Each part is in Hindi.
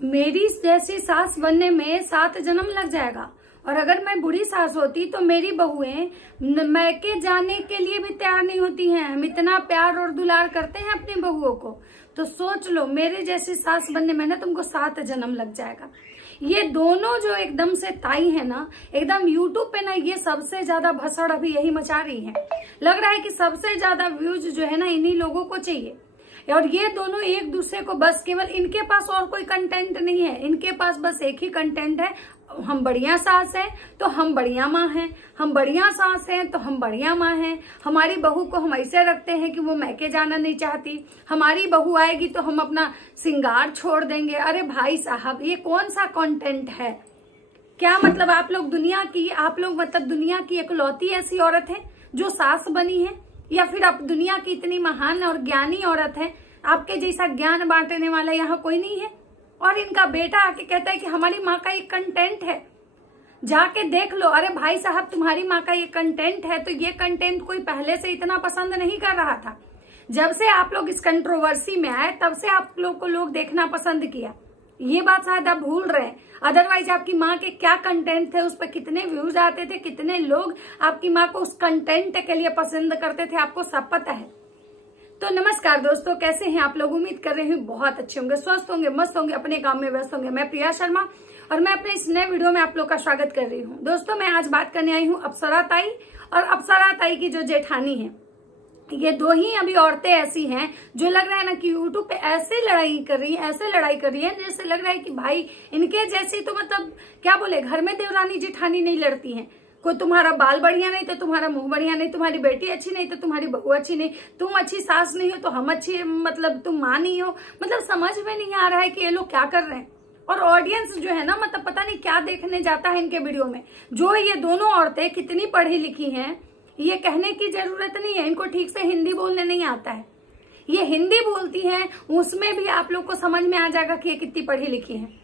मेरी जैसी सास बनने में 7 जन्म लग जाएगा। और अगर मैं बुरी सास होती तो मेरी बहुएं मैके जाने के लिए भी तैयार नहीं होती हैं। हम इतना प्यार और दुलार करते हैं अपनी बहुओं को। तो सोच लो, मेरी जैसी सास बनने में ना तुमको 7 जन्म लग जाएगा। ये दोनों जो एकदम से ताई है ना, एकदम यूट्यूब पे ना ये सबसे ज्यादा भसड़ अभी यही मचा रही है। लग रहा है कि सबसे ज्यादा व्यूज जो है ना इन्हीं लोगों को चाहिए। और ये दोनों एक दूसरे को बस केवल इनके पास और कोई कंटेंट नहीं है, इनके पास बस एक ही कंटेंट है। हम बढ़िया सास है तो हम बढ़िया माँ हैं, हम बढ़िया सास हैं तो हम बढ़िया माँ हैं। हमारी बहू को हम ऐसे रखते हैं कि वो मैके जाना नहीं चाहती, हमारी बहू आएगी तो हम अपना सिंगार छोड़ देंगे। अरे भाई साहब, ये कौन सा कंटेंट है? क्या मतलब आप लोग दुनिया की इकलौती ऐसी औरत है जो सास बनी है, या फिर आप दुनिया की इतनी महान और ज्ञानी औरत है, आपके जैसा ज्ञान बांटने वाला यहाँ कोई नहीं है? और इनका बेटा आके कहता है कि हमारी माँ का ये कंटेंट है। जाके देख लो। अरे भाई साहब, तुम्हारी माँ का ये कंटेंट है तो ये कंटेंट कोई पहले से इतना पसंद नहीं कर रहा था। जब से आप लोग इस कंट्रोवर्सी में आए तब से आप लोग को लोग देखना पसंद किया। ये बात शायद आप भूल रहे हैं। अदरवाइज आपकी माँ के क्या कंटेंट थे, उस पर कितने व्यूज आते थे, कितने लोग आपकी माँ को उस कंटेंट के लिए पसंद करते थे, आपको सब पता है। तो नमस्कार दोस्तों, कैसे हैं आप लोग? उम्मीद कर रही हूँ बहुत अच्छे होंगे, स्वस्थ होंगे, मस्त होंगे, अपने काम में व्यस्त होंगे। मैं प्रिया शर्मा और मैं अपने इस नए वीडियो में आप लोग का स्वागत कर रही हूँ। दोस्तों, मैं आज बात करने आई हूँ अप्सरा ताई और अप्सरा ताई की जो जेठानी है। ये दो ही अभी औरतें ऐसी हैं जो लग रहा है ना कि यूट्यूब पे ऐसे लड़ाई कर रही है जैसे लग रहा है कि भाई इनके जैसी तो मतलब क्या बोले, घर में देवरानी जेठानी नहीं लड़ती हैं। कोई तुम्हारा बाल बढ़िया नहीं तो तुम्हारा मुंह बढ़िया नहीं, तुम्हारी बेटी अच्छी नहीं तो तुम्हारी बहू अच्छी नहीं, तुम अच्छी सास नहीं हो तो हम अच्छी, मतलब तुम माँ नहीं हो। मतलब समझ में नहीं आ रहा है कि ये लोग क्या कर रहे हैं। और ऑडियंस जो है ना, मतलब पता नहीं क्या देखने जाता है इनके वीडियो में। जो ये दोनों औरतें कितनी पढ़ी लिखी हैं ये कहने की जरूरत नहीं है। इनको ठीक से हिंदी बोलने नहीं आता है। ये हिंदी बोलती हैं, उसमें भी आप लोग को समझ में आ जाएगा कि ये कितनी पढ़ी लिखी हैं।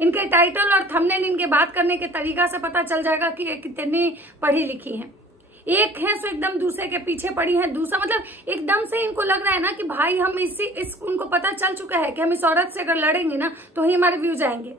इनके टाइटल और थंबनेल, इनके बात करने के तरीका से पता चल जाएगा कि ये कितनी पढ़ी लिखी हैं। एक है सो एकदम दूसरे के पीछे पड़ी है, दूसरा मतलब एकदम से इनको लग रहा है ना कि भाई हम उनको पता चल चुका है कि हम इस औरत से अगर लड़ेंगे ना तो ही हमारे व्यूज आएंगे।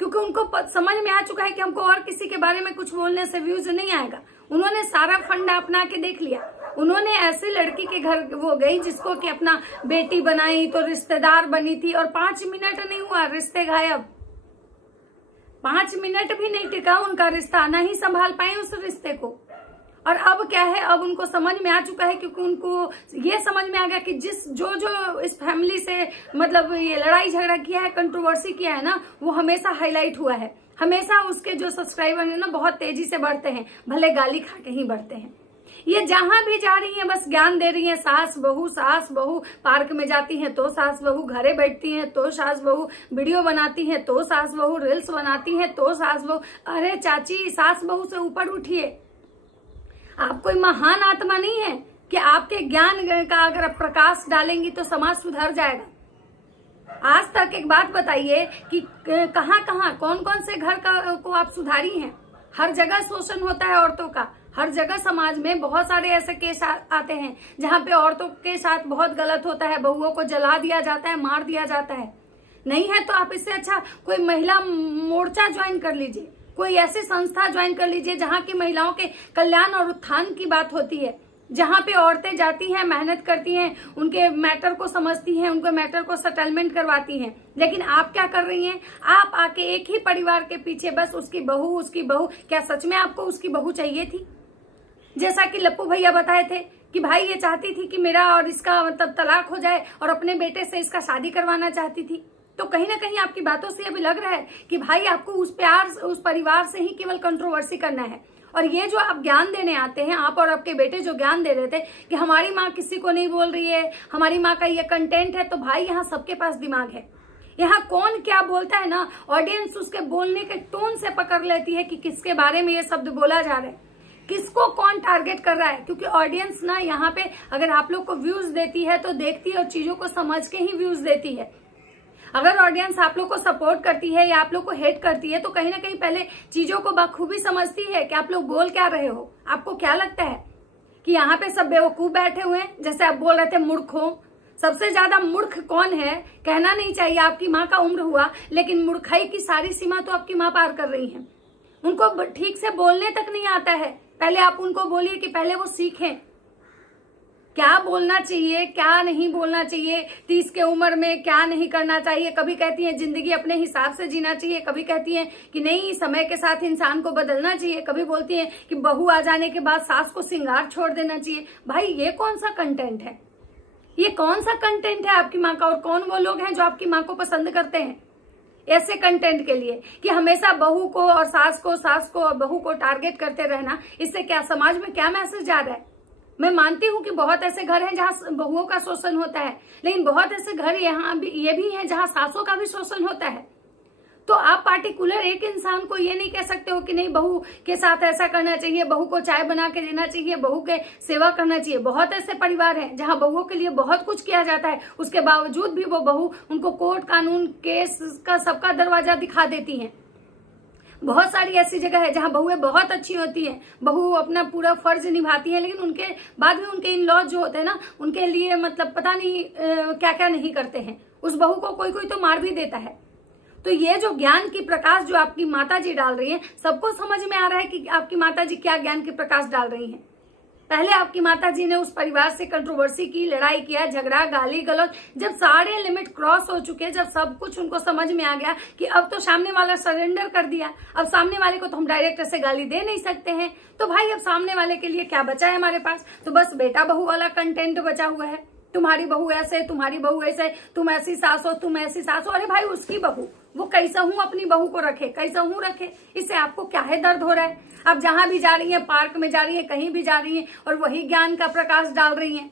क्योंकि उनको समझ में आ चुका है कि हमको और किसी के बारे में कुछ बोलने से व्यूज नहीं आएगा। उन्होंने सारा फंडा अपना के देख लिया। उन्होंने ऐसे लड़की के घर वो गई जिसको कि अपना बेटी बनाई तो रिश्तेदार बनी थी, और 5 मिनट नहीं हुआ रिश्ते गायब। 5 मिनट भी नहीं टिका उनका रिश्ता, ना ही संभाल पाए उस रिश्ते को। और अब क्या है, अब उनको समझ में आ चुका है, क्योंकि उनको ये समझ में आ गया कि जो इस फैमिली से मतलब ये लड़ाई झगड़ा किया है, कंट्रोवर्सी किया है ना, वो हमेशा हाईलाइट हुआ है। हमेशा उसके जो सब्सक्राइबर है ना बहुत तेजी से बढ़ते हैं, भले गाली खा के ही बढ़ते हैं। ये जहां भी जा रही है बस ज्ञान दे रही है। सास बहू पार्क में जाती है तो सास बहू, घरे बैठती है तो सास बहू, वीडियो बनाती है तो सास बहू, रील्स बनाती है तो सास बहू। अरे चाची, सास बहू से ऊपर उठिए। आप कोई महान आत्मा नहीं है कि आपके ज्ञान का अगर आप प्रकाश डालेंगी तो समाज सुधर जाएगा। आज तक एक बात बताइए कि कहाँ कौन से घर को आप सुधारी हैं? हर जगह शोषण होता है औरतों का। हर जगह समाज में बहुत सारे ऐसे केस आते हैं जहाँ पे औरतों के साथ बहुत गलत होता है, बहुओं को जला दिया जाता है, मार दिया जाता है। नहीं है तो आप इससे अच्छा कोई महिला मोर्चा ज्वाइन कर लीजिए, कोई ऐसी संस्था ज्वाइन कर लीजिए जहाँ की महिलाओं के कल्याण और उत्थान की बात होती है, जहाँ पे औरतें जाती हैं, मेहनत करती हैं, उनके मैटर को समझती हैं, उनके मैटर को सेटलमेंट करवाती हैं। लेकिन आप क्या कर रही हैं? आप आके एक ही परिवार के पीछे बस उसकी बहू। क्या सच में आपको उसकी बहू चाहिए थी? जैसा कि लप्पू भैया बताए थे कि भाई ये चाहती थी कि मेरा और इसका मतलब तलाक हो जाए और अपने बेटे से इसका शादी करवाना चाहती थी। तो कहीं ना कहीं आपकी बातों से अभी लग रहा है कि भाई आपको उस परिवार से ही केवल कंट्रोवर्सी करना है। और ये जो आप ज्ञान देने आते हैं, आप और आपके बेटे जो ज्ञान दे रहे थे कि हमारी माँ किसी को नहीं बोल रही है, हमारी माँ का ये कंटेंट है, तो भाई यहाँ सबके पास दिमाग है। यहाँ कौन क्या बोलता है ना, ऑडियंस उसके बोलने के टोन से पकड़ लेती है कि किसके बारे में ये शब्द बोला जा रहा है, किसको कौन टारगेट कर रहा है। क्योंकि ऑडियंस ना यहाँ पे अगर आप लोग को व्यूज देती है तो देखती है और चीजों को समझ के ही व्यूज देती है। अगर ऑडियंस आप लोग को सपोर्ट करती है या आप लोग को हेट करती है तो कहीं ना कहीं पहले चीजों को बखूबी समझती है कि आप लोग बोल क्या रहे हो। आपको क्या लगता है कि यहाँ पे सब बेवकूफ बैठे हुए हैं? जैसे आप बोल रहे थे मूर्ख हो, सबसे ज्यादा मूर्ख कौन है कहना नहीं चाहिए, आपकी माँ का उम्र हुआ, लेकिन मूर्खाई की सारी सीमा तो आपकी माँ पार कर रही है। उनको ठीक से बोलने तक नहीं आता है। पहले आप उनको बोलिए कि पहले वो सीखें क्या बोलना चाहिए, क्या नहीं बोलना चाहिए, 30 के उम्र में क्या नहीं करना चाहिए। कभी कहती हैं जिंदगी अपने हिसाब से जीना चाहिए, कभी कहती हैं कि नहीं समय के साथ इंसान को बदलना चाहिए, कभी बोलती हैं कि बहू आ जाने के बाद सास को श्रृंगार छोड़ देना चाहिए। भाई ये कौन सा कंटेंट है, ये कौन सा कंटेंट है आपकी माँ का? और कौन वो लोग हैं जो आपकी माँ को पसंद करते हैं ऐसे कंटेंट के लिए कि हमेशा बहू को और सास को और बहू को टारगेट करते रहना? इससे क्या समाज में क्या मैसेज जा रहा है? मैं मानती हूँ कि बहुत ऐसे घर हैं जहाँ बहुओं का शोषण होता है, लेकिन बहुत ऐसे घर यहाँ भी ये भी हैं जहाँ सासों का भी शोषण होता है। तो आप पार्टिकुलर एक इंसान को ये नहीं कह सकते हो कि नहीं बहू के साथ ऐसा करना चाहिए, बहू को चाय बना के देना चाहिए, बहू के सेवा करना चाहिए। बहुत ऐसे परिवार हैं जहाँ बहुओं के लिए बहुत कुछ किया जाता है, उसके बावजूद भी वो बहू उनको कोर्ट कानून केस का सबका दरवाजा दिखा देती हैं। बहुत सारी ऐसी जगह है जहाँ बहुएं बहुत अच्छी होती हैं, बहू अपना पूरा फर्ज निभाती है, लेकिन उनके बाद में उनके इन लॉज जो होते हैं ना, उनके लिए मतलब पता नहीं क्या क्या नहीं करते हैं। उस बहू को कोई कोई तो मार भी देता है। तो ये जो ज्ञान की प्रकाश जो आपकी माताजी डाल रही हैं, सबको समझ में आ रहा है कि आपकी माताजी क्या ज्ञान की प्रकाश डाल रही हैं। पहले आपकी माताजी ने उस परिवार से कंट्रोवर्सी की, लड़ाई किया, झगड़ा, गाली गलौज, जब सारे लिमिट क्रॉस हो चुके, जब सब कुछ उनको समझ में आ गया कि अब तो सामने वाला सरेंडर कर दिया, अब सामने वाले को तो हम डायरेक्ट ऐसे गाली दे नहीं सकते हैं, तो भाई अब सामने वाले के लिए क्या बचा है हमारे पास? तो बस बेटा बहू वाला कंटेंट बचा हुआ है। तुम्हारी बहू ऐसे, तुम्हारी बहू ऐसे, तुम ऐसी सास हो, तुम ऐसी सास हो। अरे भाई उसकी बहू, वो कैसा हूं अपनी बहू को रखे, कैसा हूं रखे, इससे आपको क्या है दर्द हो रहा है? आप जहां भी जा रही हैं, पार्क में जा रही हैं, कहीं भी जा रही हैं और वही ज्ञान का प्रकाश डाल रही हैं,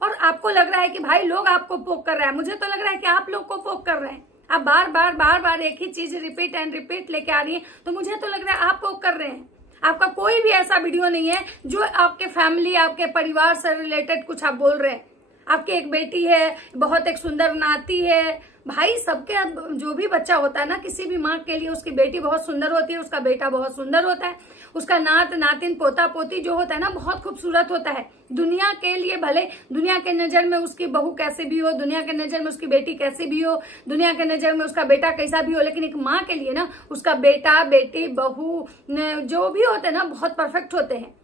और आपको लग रहा है कि भाई लोग आपको पोक कर रहे हैं। मुझे तो लग रहा है कि आप लोग को पोक कर रहे हैं। आप बार बार एक ही चीज रिपीट एंड रिपीट लेके आ रही है, तो मुझे तो लग रहा है आप पोक कर रहे हैं। आपका कोई भी ऐसा वीडियो नहीं है जो आपके फैमिली, आपके परिवार से रिलेटेड कुछ आप बोल रहे हैं। आपकी एक बेटी है, बहुत एक सुंदर नाती है। भाई सबके जो भी बच्चा होता है ना, किसी भी माँ के लिए उसकी बेटी बहुत सुंदर होती है, उसका बेटा बहुत सुंदर होता है, उसका नात नातिन पोता पोती जो होता है ना बहुत खूबसूरत होता है। दुनिया के लिए भले दुनिया के नजर में उसकी बहू कैसे भी हो, दुनिया के नजर में उसकी बेटी कैसी भी हो, दुनिया के नजर में उसका बेटा कैसा भी हो, लेकिन एक माँ के लिए ना उसका बेटा बेटी बहू जो भी होते हैं ना बहुत परफेक्ट होते हैं।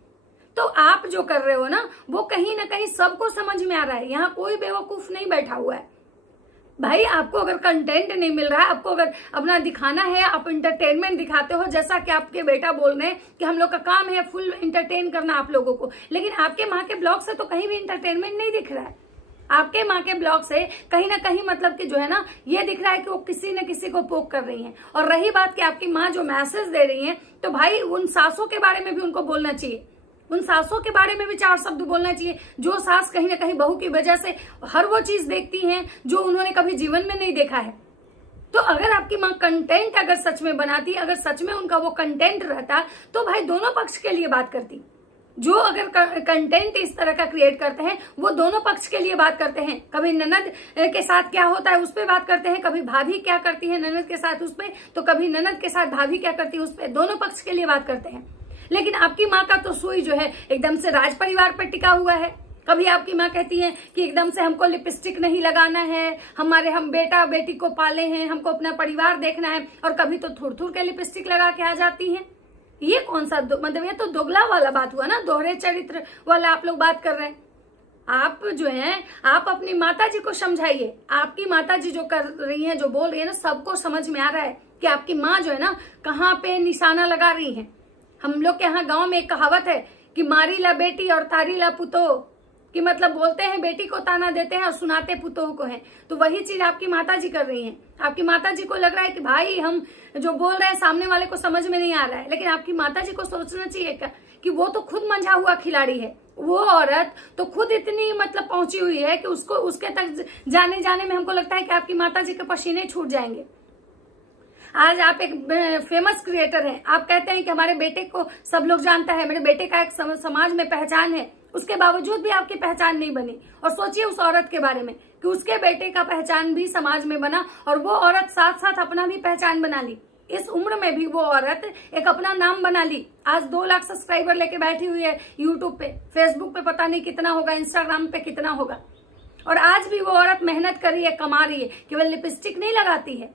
तो आप जो कर रहे हो ना वो कहीं ना कहीं सबको समझ में आ रहा है। यहाँ कोई बेवकूफ नहीं बैठा हुआ है। भाई आपको अगर कंटेंट नहीं मिल रहा है, आपको अगर अपना दिखाना है, आप इंटरटेनमेंट दिखाते हो, जैसा कि आपके बेटा बोल रहे हैं कि हम लोग का काम है फुल इंटरटेन करना आप लोगों को, लेकिन आपके माँ के ब्लॉग से तो कहीं भी इंटरटेनमेंट नहीं दिख रहा है। आपके माँ के ब्लॉग से कहीं ना कहीं मतलब कि जो है ना ये दिख रहा है कि वो किसी न किसी को पोक कर रही हैं। और रही बात कि आपकी माँ जो मैसेज दे रही है, तो भाई उन सासों के बारे में भी उनको बोलना चाहिए, उन सासों के बारे में भी 4 शब्द बोलना चाहिए। जो सास कहीं ना कहीं बहू की वजह से हर वो चीज देखती हैं जो उन्होंने कभी जीवन में नहीं देखा है। तो अगर आपकी माँ कंटेंट अगर सच में बनाती, अगर सच में उनका वो कंटेंट रहता, तो भाई दोनों पक्ष के लिए बात करती। जो अगर कंटेंट इस तरह का क्रिएट करते हैं वो दोनों पक्ष के लिए बात करते हैं। कभी ननद के साथ क्या होता है उस पर बात करते हैं, कभी भाभी क्या करती है ननद के साथ उस पर, तो कभी ननद के साथ भाभी क्या करती है उस पर, दोनों पक्ष के लिए बात करते हैं। लेकिन आपकी माँ का तो सुई जो है एकदम से राज परिवार पर टिका हुआ है। कभी आपकी माँ कहती है कि एकदम से हमको लिपस्टिक नहीं लगाना है, हम बेटा बेटी को पाले हैं, हमको अपना परिवार देखना है, और कभी तो थुर थुर के लिपस्टिक लगा के आ जाती हैं। ये कौन सा मतलब ये तो दोगला वाला बात हुआ ना, दोहरे चरित्र वाला आप लोग बात कर रहे हैं। आप जो है आप अपनी माताजी को समझाइए। आपकी माताजी जो कर रही है, जो बोल रही है ना, सबको समझ में आ रहा है कि आपकी माँ जो है ना कहाँ पे निशाना लगा रही है। हम लोग के यहाँ गांव में एक कहावत है कि मारी ला बेटी और तारी ला पुतो, कि मतलब बोलते हैं बेटी को ताना देते हैं और सुनाते पुतों को है। तो वही चीज आपकी माताजी कर रही हैं। आपकी माताजी को लग रहा है कि भाई हम जो बोल रहे हैं सामने वाले को समझ में नहीं आ रहा है, लेकिन आपकी माताजी को सोचना चाहिए कि वो तो खुद मंझा हुआ खिलाड़ी है। वो औरत तो खुद इतनी मतलब पहुंची हुई है कि उसको उसके तक जाने में हमको लगता है कि आपकी माताजी के पसीने छूट जाएंगे। आज आप एक फेमस क्रिएटर हैं, आप कहते हैं कि हमारे बेटे को सब लोग जानता है, मेरे बेटे का एक समाज में पहचान है, उसके बावजूद भी आपकी पहचान नहीं बनी। और सोचिए उस औरत के बारे में कि उसके बेटे का पहचान भी समाज में बना, और वो औरत साथ साथ अपना भी पहचान बना ली। इस उम्र में भी वो औरत एक अपना नाम बना ली। आज 2 लाख सब्सक्राइबर लेके बैठी हुई है यूट्यूब पे, फेसबुक पे पता नहीं कितना होगा, इंस्टाग्राम पे कितना होगा। और आज भी वो औरत मेहनत कर रही है, कमा रही है, केवल लिपस्टिक नहीं लगाती है,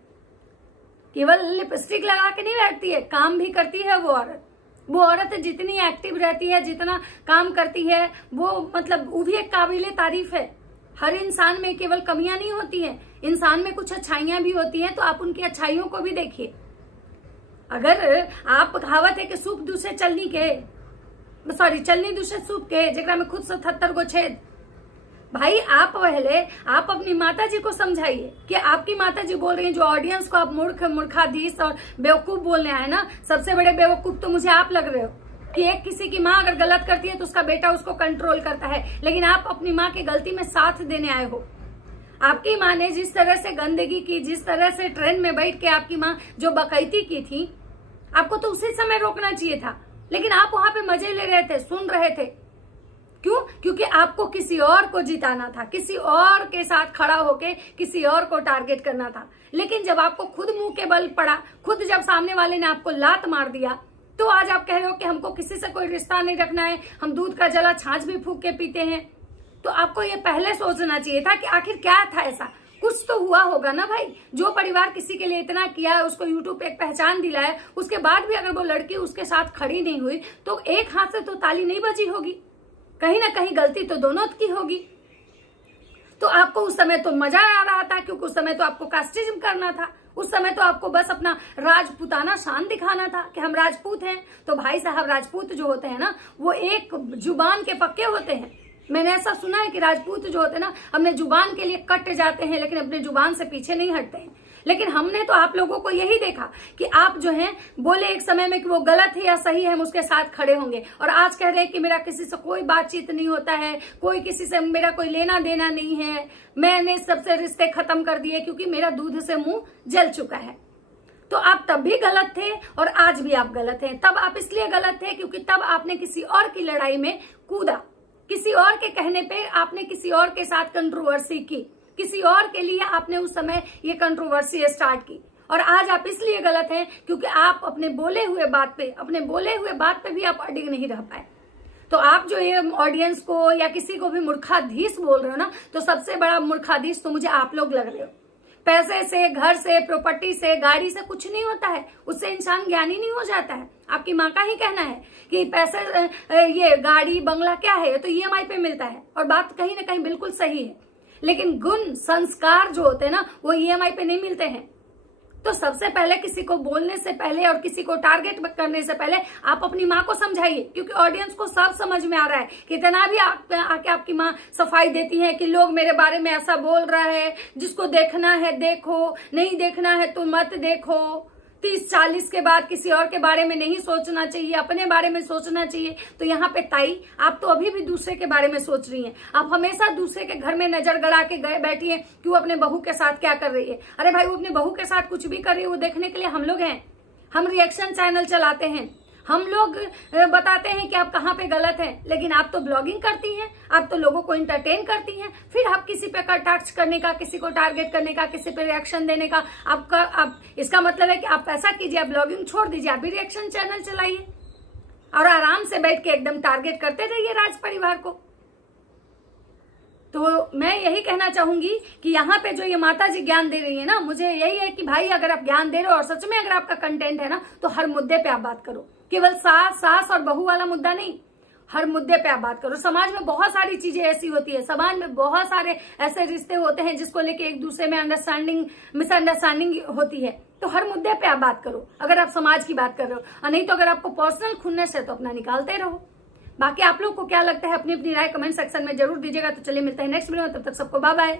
केवल लिपस्टिक लगा के नहीं बैठती है, काम भी करती है वो औरत। वो औरत जितनी एक्टिव रहती है, जितना काम करती है, वो मतलब वो भी एक काबिले तारीफ है। हर इंसान में केवल कमियां नहीं होती हैं, इंसान में कुछ अच्छाइयां भी होती हैं, तो आप उनकी अच्छाइयों को भी देखिए। अगर आप कहावत है कि सूप दूसरे चलनी के, सॉरी चलनी दूसरे सूप के, जेकरा में खुद 77 गो छेद। भाई आप पहले आप अपनी माता जी को समझाइए कि आपकी माता जी बोल रही हैं, जो ऑडियंस को आप मूर्ख, मूर्खाधीश और बेवकूफ बोलने आए ना, सबसे बड़े बेवकूफ तो मुझे आप लग रहे हो कि एक किसी की माँ अगर गलत करती है तो उसका बेटा उसको कंट्रोल करता है, लेकिन आप अपनी माँ की गलती में साथ देने आए हो। आपकी माँ ने जिस तरह से गंदगी की, जिस तरह से ट्रेन में बैठ के आपकी माँ जो बकैती की थी, आपको तो उसी समय रोकना चाहिए था, लेकिन आप वहां पे मजे ले रहे थे, सुन रहे थे। क्यों? क्योंकि आपको किसी और को जिताना था, किसी और के साथ खड़ा होके किसी और को टारगेट करना था। लेकिन जब आपको खुद मुंह के बल पड़ा, खुद जब सामने वाले ने आपको लात मार दिया, तो आज आप कह रहे हो कि हमको किसी से कोई रिश्ता नहीं रखना है, हम दूध का जला छाछ भी फूंक के पीते हैं। तो आपको ये पहले सोचना चाहिए था कि आखिर क्या था ऐसा, कुछ तो हुआ होगा ना भाई। जो परिवार किसी के लिए इतना किया है, उसको यूट्यूब पे एक पहचान दिलाया, उसके बाद भी अगर वो लड़की उसके साथ खड़ी नहीं हुई तो एक हाथ से तो ताली नहीं बजी होगी, कहीं ना कहीं गलती तो दोनों की होगी। तो आपको उस समय तो मजा आ रहा था, क्योंकि उस समय तो आपको कास्टिज्म करना था, उस समय तो आपको बस अपना राजपूताना शान दिखाना था कि हम राजपूत हैं। तो भाई साहब, राजपूत जो होते हैं ना, वो एक जुबान के पक्के होते हैं। मैंने ऐसा सुना है कि राजपूत जो होते हैं ना, अपने जुबान के लिए कट जाते हैं, लेकिन अपने जुबान से पीछे नहीं हटते हैं। लेकिन हमने तो आप लोगों को यही देखा कि आप जो हैं बोले एक समय में कि वो गलत है या सही है, हम उसके साथ खड़े होंगे, और आज कह रहे हैं कि मेरा किसी से कोई बातचीत नहीं होता है, कोई किसी से मेरा कोई लेना देना नहीं है, मैंने सबसे रिश्ते खत्म कर दिए क्योंकि मेरा दूध से मुंह जल चुका है। तो आप तब भी गलत थे और आज भी आप गलत हैं। तब आप इसलिए गलत थे क्योंकि तब आपने किसी और की लड़ाई में कूदा, किसी और के कहने पे आपने किसी और के साथ कंट्रोवर्सी की, किसी और के लिए आपने उस समय ये कंट्रोवर्सी स्टार्ट की। और आज आप इसलिए गलत हैं क्योंकि आप अपने बोले हुए बात पे भी आप अडिग नहीं रह पाए। तो आप जो ये ऑडियंस को या किसी को भी मूर्खाधीश बोल रहे हो ना, तो सबसे बड़ा मूर्खाधीश तो मुझे आप लोग लग रहे हो। पैसे से, घर से, प्रॉपर्टी से, गाड़ी से कुछ नहीं होता है, उससे इंसान ज्ञानी नहीं हो जाता है। आपकी माँ का ही कहना है कि पैसे, ये गाड़ी बंगला क्या है, ये तो ईएमआई पे मिलता है, और बात कहीं ना कहीं बिल्कुल सही है। लेकिन गुण, संस्कार जो होते हैं ना, वो ईएमआई पे नहीं मिलते हैं। तो सबसे पहले किसी को बोलने से पहले और किसी को टारगेट करने से पहले आप अपनी माँ को समझाइए, क्योंकि ऑडियंस को सब समझ में आ रहा है। कितना भी आके आपकी माँ सफाई देती है कि लोग मेरे बारे में ऐसा बोल रहा है, जिसको देखना है देखो, नहीं देखना है तो मत देखो, 30-40 के बाद किसी और के बारे में नहीं सोचना चाहिए, अपने बारे में सोचना चाहिए। तो यहाँ पे ताई, आप तो अभी भी दूसरे के बारे में सोच रही हैं। आप हमेशा दूसरे के घर में नजर गड़ा के बैठी हैं कि वो अपने बहू के साथ क्या कर रही है। अरे भाई, वो अपने बहू के साथ कुछ भी कर रही है, वो देखने के लिए हम लोग हैं। हम रिएक्शन चैनल चलाते हैं, हम लोग बताते हैं कि आप कहाँ पे गलत हैं, लेकिन आप तो ब्लॉगिंग करती हैं, आप तो लोगों को एंटरटेन करती हैं। फिर आप किसी पे कटाक्ष करने का, किसी को टारगेट करने का, किसी पे रिएक्शन देने का आप इसका मतलब है कि आप ऐसा कीजिए, आप ब्लॉगिंग छोड़ दीजिए, आप भी रिएक्शन चैनल चलाइए और आराम से बैठ के एकदम टारगेट करते रहिए राज परिवार को। तो मैं यही कहना चाहूंगी कि यहाँ पे जो ये माता जी ज्ञान दे रही है ना, मुझे यही है कि भाई, अगर आप ज्ञान दे रहे हो और सच में अगर आपका कंटेंट है ना, तो हर मुद्दे पे आप बात करो। केवल सास और बहू वाला मुद्दा नहीं, हर मुद्दे पे आप बात करो। समाज में बहुत सारी चीजें ऐसी होती है, समाज में बहुत सारे ऐसे रिश्ते होते हैं जिसको लेके एक दूसरे में मिसअंडरस्टैंडिंग होती है। तो हर मुद्दे पे आप बात करो, अगर आप समाज की बात कर रहे हो। और नहीं तो अगर आपको पर्सनल खुन्नस है तो अपना निकालते रहो। बाकी आप लोग को क्या लगता है, अपनी अपनी राय कमेंट सेक्शन में जरूर दीजिएगा। तो चलिए मिलते हैं नेक्स्ट वीडियो में, तब तक सबको बाय बाय।